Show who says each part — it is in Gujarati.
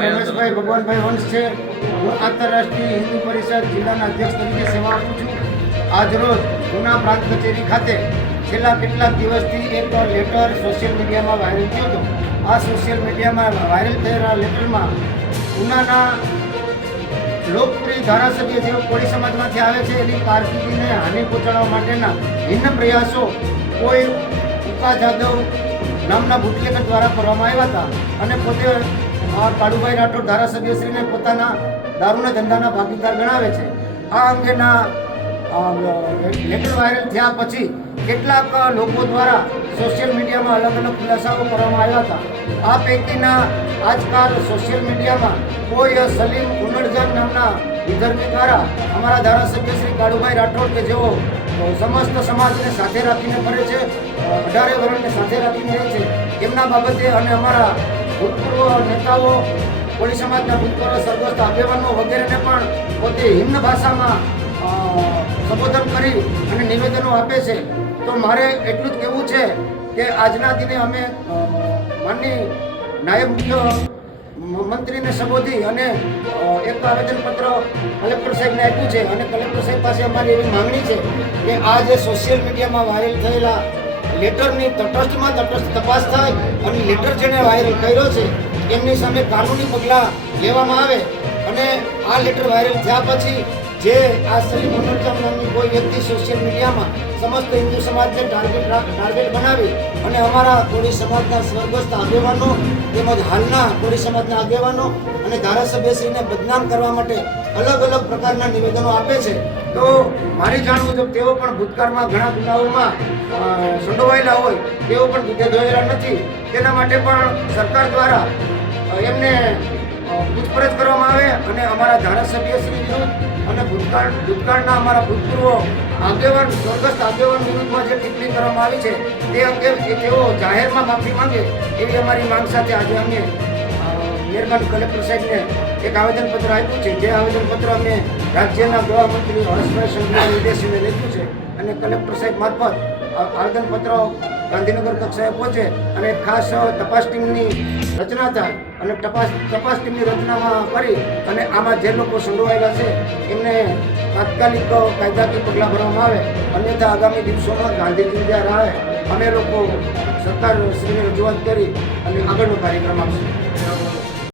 Speaker 1: રમેશભાઈ ભગવાનભાઈ વંશ છે. હું આંતરરાષ્ટ્રીય હિન્દુ પરિષદ જિલ્લાના અધ્યક્ષ તરીકે સેવા આપું છું. આજરોજ ગુના પ્રાંત કચેરી ખાતે છેલ્લા કેટલાક દિવસથી એક લેટર સોશિયલ મીડિયામાં વાયરલ થયો હતો. આ સોશિયલ મીડિયામાં વાયરલ થયેલા લેટરમાં ઉનાના લોકપ્રિય ધારાસભ્ય જે કોળી સમાજમાંથી આવે છે, એની કારકિર્દીને હાનિ પહોંચાડવા માટેના ભિન્ન પ્રયાસો કોઈ ઉકા જાદવ નામના બુટલેકર દ્વારા કરવામાં આવ્યા હતા. અને પોતે કાળુભાઈ રાઠોડ ધારાસભ્યશ્રીને પોતાના દારૂના ધંધાના ભાગીદાર ગણાવે છે. આ અંગેના લેટર વાયરલ થયા પછી કેટલાક લોકો દ્વારા સોશિયલ મીડિયામાં અલગ અલગ ખુલાસાઓ કરવામાં આવ્યા હતા. આ પૈકીના આજકાલ સોશિયલ મીડિયામાં કોઈ સલીમ ઉનડજન નામના વિદર્ભી દ્વારા અમારા ધારાસભ્ય શ્રી કાળુભાઈ રાઠોડ કે જેઓ સમસ્ત સમાજને સાથે રાખીને ફરે છે અઢારે વર્ણને સાથે રાખીને રહે છે, એમના બાબતે અને અમારા ભૂતપૂર્વ નેતાઓ કોળી સમાજના ભૂતપૂર્વ સર્વસ્થ આગેવાનો વગેરેને પણ પોતે હિન્દ ભાષામાં સંબોધન કરી અને નિવેદનો આપે છે. તો મારે એટલું જ કહેવું છે કે આજના દિને અમે માનની નાયબ મુખ્ય મંત્રીને સંબોધી અને એક આવેદનપત્ર કલેક્ટર સાહેબને આપ્યું છે અને કલેક્ટર સાહેબ પાસે અમારી એવી માંગણી છે કે આ જે સોશિયલ મીડિયામાં વાયરલ થયેલા લેટરની તટસ્થમાં તટસ્થ તપાસ થાય અને લેટર જેને વાયરલ કર્યો છે, એમની સામે કાનૂની પગલાં લેવામાં આવે અને આ લેટર વાયરલ થયા પછી જે આ શ્રી મનોરંજન નામની કોઈ વ્યક્તિ સોશિયલ મીડિયામાં સમસ્ત હિન્દુ સમાજને ટાર્ગેટ ટાર્ગેટ બનાવી અને અમારા કોળી સમાજના સ્વર્ગસ્થ આગેવાનો તેમજ હાલના કોળી સમાજના આગેવાનો અને ધારાસભ્યશ્રીને બદનામ કરવા માટે અલગ અલગ પ્રકારના નિવેદનો આપે છે. તો મારી જાણ મુજબ તેઓ પણ ભૂતકાળમાં ઘણા ગુનાઓમાં સંડોવાયેલા હોય, તેઓ પણ ગુજે ધોયેલા નથી. તેના માટે પણ સરકાર દ્વારા એમને પૂછપરછ કરવામાં આવે અને અમારા ધારાસભ્યશ્રી વિરુદ્ધ અને ભૂતકાળ, ભૂતકાળના અમારા ભૂતપૂર્વ આગેવાન, સ્વર્ગસ્થ આગેવાન વિરુદ્ધમાં જે ટિપ્પણી કરવામાં આવી છે, તે અંગે તેઓ જાહેરમાં માફી માંગે, એવી અમારી માંગ સાથે આજે અમે મહેરબાન કલેક્ટર સાહેબને એક આવેદનપત્ર આપ્યું છે. જે આવેદનપત્ર અમે રાજ્યના ગૃહમંત્રી હર્ષભાઈ સંઘવીના નિર્દેશીને લખ્યું છે અને કલેક્ટર સાહેબ મારફત આવેદનપત્ર ગાંધીનગર કક્ષાએ પહોંચે અને ખાસ તપાસ ટીમની રચના થાય અને તપાસ તપાસ ટીમની રચનામાં કરી અને આમાં જે લોકો સંડોવાયેલા છે, એમને તાત્કાલિક કાયદાકીય પગલાં ભરવામાં આવે, અન્યથા આગામી દિવસોમાં ગાંધીજી જ્યાં રાહે, અમે લોકો સરકાર શ્રીને રજૂઆત કરી અને આગળનો કાર્યક્રમ આપશું.